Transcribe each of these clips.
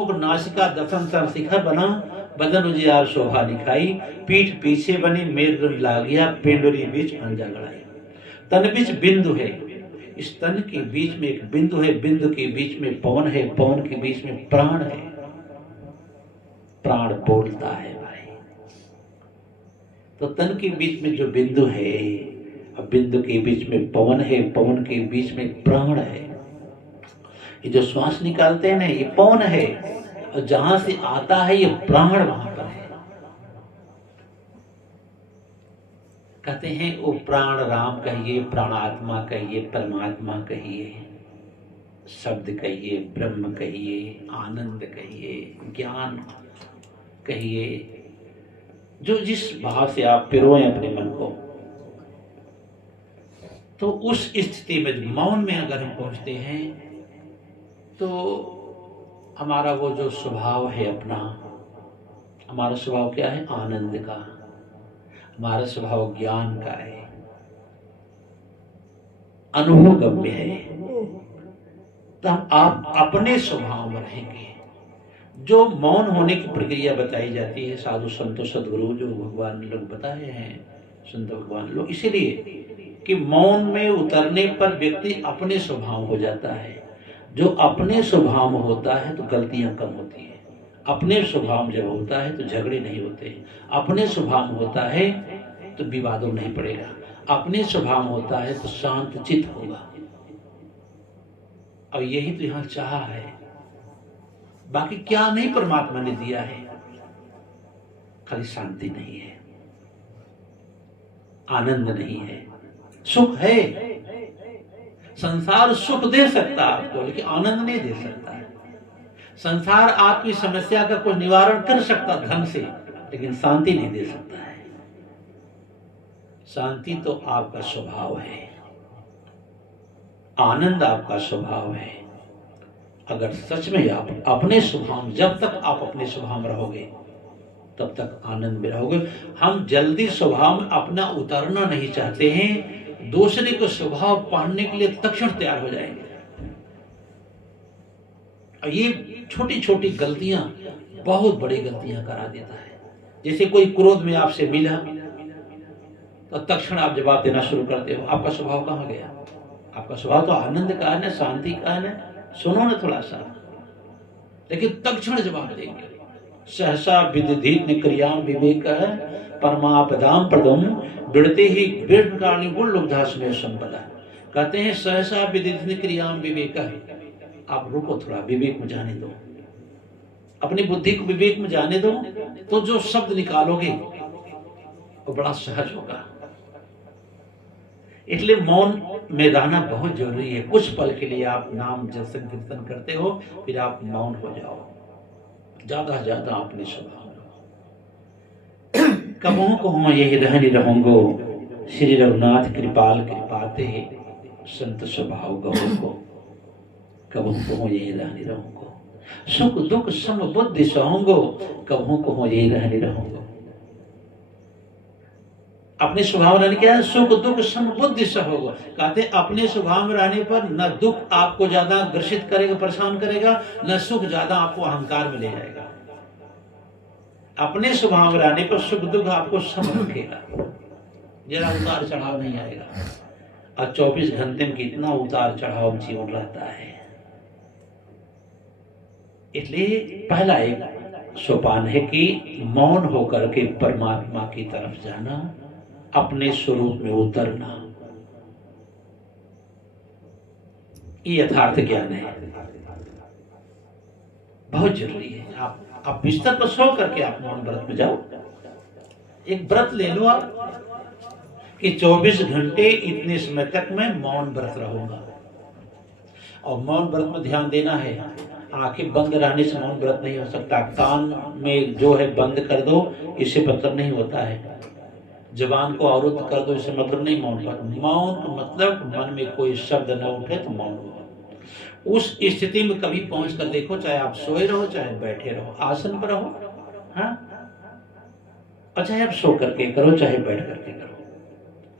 मुख नासिका दसन सर शिखर बना, बदन उजियार शोभा दिखाई, पीठ पीछे बनी मेरुदंड लागिया, पेंडुरी बीच पंजा गड़ाई। तन बीच बिंदु है, इस तन के बीच में एक बिंदु है, बिंदु के बीच में पवन है, पवन के बीच में प्राण है। प्राण बोलता है भाई। तो तन के बीच में जो बिंदु है, अब बिंदु के बीच में पवन है, पवन के बीच में प्राण है। ये जो श्वास निकालते हैं ना, ये पवन है, और जहां से आता है ये प्राण वहां पर है। कहते हैं वो प्राण राम कहिए, प्राणात्मा कहिए, परमात्मा कहिए, शब्द कहिए, ब्रह्म कहिए, आनंद कहिए, ज्ञान कहिए, जो जिस भाव से आप पिरोएं अपने मन को, तो उस स्थिति में मौन में अगर हम पहुंचते हैं तो हमारा वो जो स्वभाव है अपना, हमारा स्वभाव क्या है? आनंद का। हमारा स्वभाव ज्ञान का है, अनुभवगम्य है। तो हम आप अपने स्वभाव में रहेंगे। जो मौन होने की प्रक्रिया बताई जाती है साधु संतों सदगुरु जो भगवान लोग बताए हैं, संत भगवान लोग, इसीलिए कि मौन में उतरने पर व्यक्ति अपने स्वभाव हो जाता है। जो अपने स्वभाव में होता है तो गलतियां कम होती है। अपने स्वभाव जब होता है तो झगड़े नहीं होते। अपने स्वभाव में होता है तो विवादों नहीं पड़ेगा। अपने स्वभाव में होता है तो शांत चित्त होगा। और यही तो यहां चाह है, बाकी क्या नहीं परमात्मा ने दिया है, खाली शांति नहीं है, आनंद नहीं है, सुख है। संसार सुख दे सकता है आपको, लेकिन आनंद नहीं दे सकता है। संसार आपकी समस्या का कोई निवारण कर सकता धन से, लेकिन शांति नहीं दे सकता है। शांति तो आपका स्वभाव है, आनंद आपका स्वभाव है। अगर सच में आप अपने स्वभाव, जब तक आप अपने स्वभाव में रहोगे तब तक आनंद में रहोगे। हम जल्दी स्वभाव में अपना उतरना नहीं चाहते हैं, दूसरे को स्वभाव पढ़ने के लिए तक्षण तैयार हो जाएंगे। और ये छोटी छोटी गलतियां बहुत बड़ी गलतियां करा देता है। जैसे कोई क्रोध में आपसे मिला तो तक्षण आप जवाब देना शुरू करते हो। आपका स्वभाव कहां गया? आपका स्वभाव तो आनंद का है ना, शांति का है ना। सुनो ना थोड़ा सा, लेकिन तक्षण जवाब देंगे। सहसा विदिधि क्रियाम विवेक है, परमापदाम प्रदम बिड़ते ही बिड़काणी गुण लुब्धास में संपदा। कहते हैं सहसा विदिधि क्रियाम विवेक है। आप रुको थोड़ा, विवेक में जाने दो, अपनी बुद्धि को विवेक में जाने दो, तो जो शब्द निकालोगे वो बड़ा सहज होगा। इसलिए मौन में रहना बहुत जरूरी है। कुछ पल के लिए आप नाम जब संकीर्तन करते हो, फिर आप मौन हो जाओ, ज्यादा से ज्यादा अपने स्वभाव। कबहू कहूँ यही रहनी रहूंगो, श्री रघुनाथ कृपाल कृपाते संत स्वभाव गहो को। कबहू कहूँ यही रहनी रहूंगो, सुख दुख सम बुद्धि सहूंगो, कबहू कहूँ यही रहनी रहूंगो। अपने स्वभाव रहने क्या है? सुख दुख सम बुद्धि सहोगो। कहते अपने स्वभाव में रहने पर न दुख आपको ज्यादा ग्रसित करेगा, परेशान करेगा, न सुख ज्यादा आपको अहंकार में ले जाएगा। अपने स्वभाव में रहने पर सुख दुख आपको सम रखेगा, जरा उतार चढ़ाव नहीं आएगा। और 24 घंटे में कितना उतार चढ़ाव जीवन रहता है। इसलिए पहला एक सोपान है कि मौन होकर के परमात्मा की तरफ जाना, अपने स्वरूप में उतरना, ये यथार्थ ज्ञान है, बहुत जरूरी है। आप बिस्तर पर सो करके आप मौन व्रत में जाओ। एक व्रत ले लो आप कि 24 घंटे इतने समय तक मैं मौन व्रत रहूंगा। और मौन व्रत में ध्यान देना है, आंखें बंद रहने से मौन व्रत नहीं हो सकता। कान में जो है बंद कर दो, इससे मतलब नहीं होता है। जबान को अवरुद्ध कर दो, इससे मतलब नहीं मौन का। मौन का मतलब मन में कोई शब्द न उठे तो मौन हो। उस स्थिति में कभी पहुंच कर देखो, चाहे आप सोए रहो, चाहे बैठे रहो, आसन पर रहो, हाँ, और चाहे आप सो करके करो, चाहे बैठ करके करो,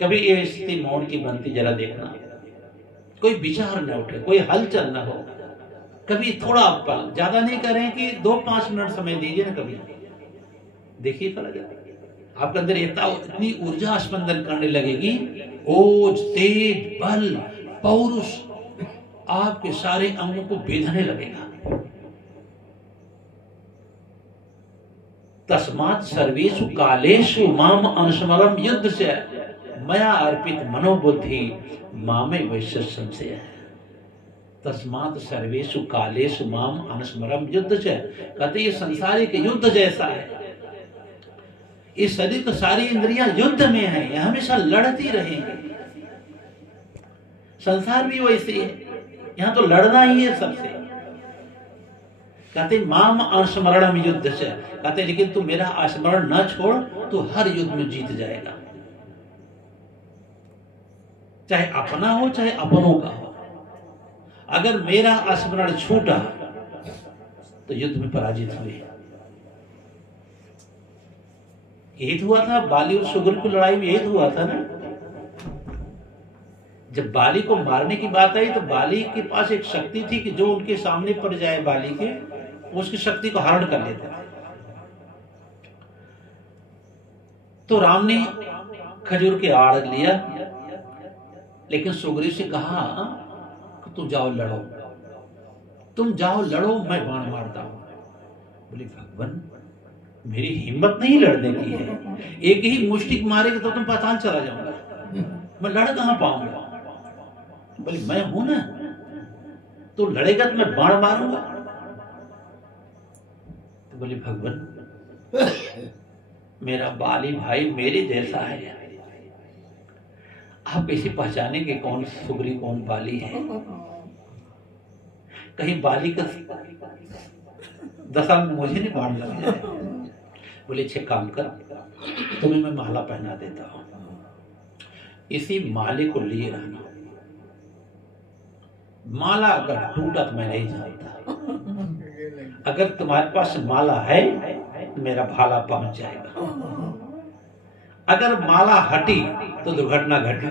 कभी ये स्थिति मौन की बनती जरा देखना। कोई विचार न उठे, कोई हलचल न हो, कभी थोड़ा पल, ज्यादा नहीं करें कि 2-5 मिनट समय दीजिए ना, कभी देखिए फर्क। आपके अंदर इतनी ऊर्जा स्पंदन करने लगेगी, ओज, तेज, बल, पौरुष आपके सारे अंगों को बेधने लगेगा। तस्मात् सर्वेषु कालेषु माम अनुस्मरम युद्ध से मया अर्पित मनोबुद्धि मामे वैश्य संशय। तस्मात् सर्वेषु कालेषु माम अनुस्मरम युद्ध से, कहते ये संसारिक युद्ध जैसा है। इस शरीर तो सारी इंद्रियां युद्ध में है, ये हमेशा लड़ती रहेंगी। संसार भी वैसे है, यहां तो लड़ना ही है सबसे। कहते माम अनुस्मरणम युद्ध से, कहते लेकिन तू मेरा स्मरण न छोड़ तो हर युद्ध में जीत जाएगा, चाहे अपना हो चाहे अपनों का हो। अगर मेरा स्मरण छूटा तो युद्ध में पराजित हुए। यही तो हुआ था बाली और सुग्रीव की लड़ाई में, यही तो हुआ था ना। जब बाली को मारने की बात आई तो बाली के पास एक शक्ति थी कि जो उनके सामने पड़ जाए बाली के, उसकी शक्ति को हरण कर लेता। तो राम ने खजूर के आड़ लिया, लेकिन सुग्रीव से कहा कि तुम जाओ लड़ो, तुम जाओ लड़ो, मैं बाण मारता हूं। बोले भगवान मेरी हिम्मत नहीं लड़ने की है, एक ही मुष्टिक मारेगा तो तुम पाताल चला जाऊंगा, मैं लड़ कहां पाऊंगा। बोले मैं हूं ना, तो लड़ेगा तो मैं बाण मारूंगा। तो बोले भगवान मेरा बाली भाई मेरे जैसा है, आप कैसे पहचानेंगे कौन सुग्रीव कौन बाली है। कहीं बाली का दशा में मुझे नहीं बाण लग जाए। बोले अच्छे काम कर, तुम्हें मैं माला पहना देता हूं, इसी माले को लिए रहना। माला अगर टूटा तो मैं नहीं जानता, अगर तुम्हारे पास माला है तो मेरा भाला पहुंच जाएगा, अगर माला हटी तो दुर्घटना घटी।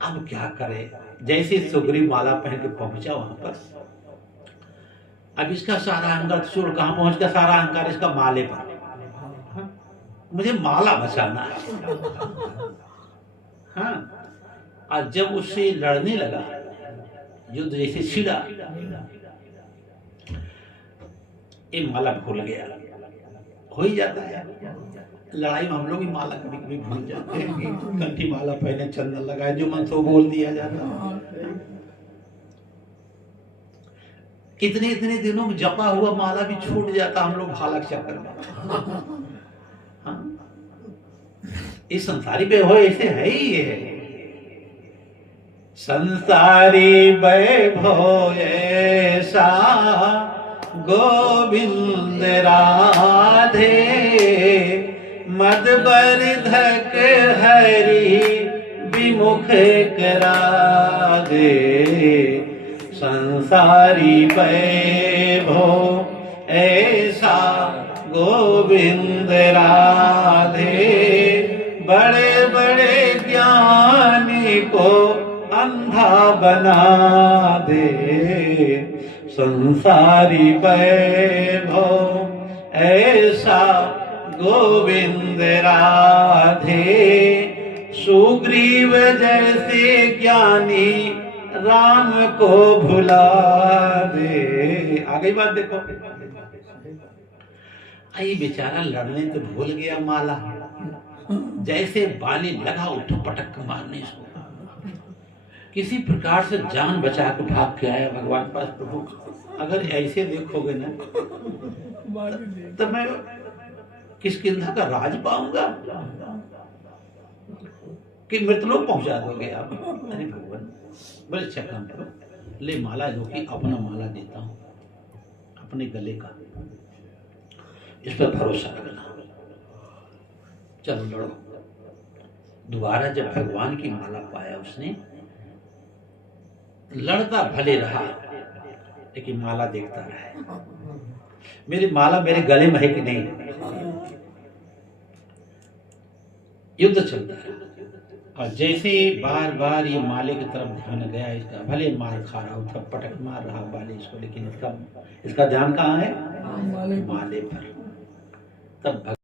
अब क्या करे, जैसे सुग्रीव माला पहन के पहुंचा वहां पर, अब इसका सारा अहंकार चोर कहां पहुंच गया, सारा अहंकार इसका माले पर, मुझे माला बचाना है। हाँ, और जब उससे लड़ने लगा, युद्ध जैसे छिड़ा, ये माला भूल गया। हो ही जाता है लड़ाई में, हम लोग भी माला कभी कभी भूल जाते हैं। कंठी माला पहने, चंदन लगाए, जो मन सो बोल दिया जाता। कितने इतने दिनों में जपा हुआ माला भी छूट जाता हम लोग भाला के चक्कर में। हाँ? इस संसारी पे हो ऐसे है ही है। संसारी वैभव ऐसा गोविंद राधे, मद बर्धक हरि विमुख करा दे। संसारी वैभव ऐसा गोविंद राधे, बड़े बड़े ज्ञानी को अंधा बना दे। संसारी वैभव ऐसा गोविंद राधे, सुग्रीव जैसे ज्ञानी राम को भुला दे। आगे बात देखो, आई बेचारा लड़ने तो भूल गया माला, जैसे बाली लगा उठ पटक मारने इसको, किसी प्रकार से जान बचा के भाग के आया भगवान पास। प्रभु अगर ऐसे देखोगे ना तो मैं किष्किंधा का राज पाऊंगा कि मृतलोक पहुंचा दोगे आप। अरे भगवान बड़े अच्छा काम करो, ले माला जो कि अपना माला देता हूं, अपने गले का, इस पर भरोसा रखना, चलो लड़ो। दोबारा जब भगवान की माला पाया उसने, लड़ता भले रहा लेकिन माला देखता रहा, मेरी माला मेरे गले में है कि नहीं। युद्ध चलता है, और जैसे बार बार ये माले की तरफ ध्यान गया, इसका भले मार खा रहा हो, थपटक मार रहा बाले इसको, लेकिन इसका ध्यान कहाँ है? माले पर। तब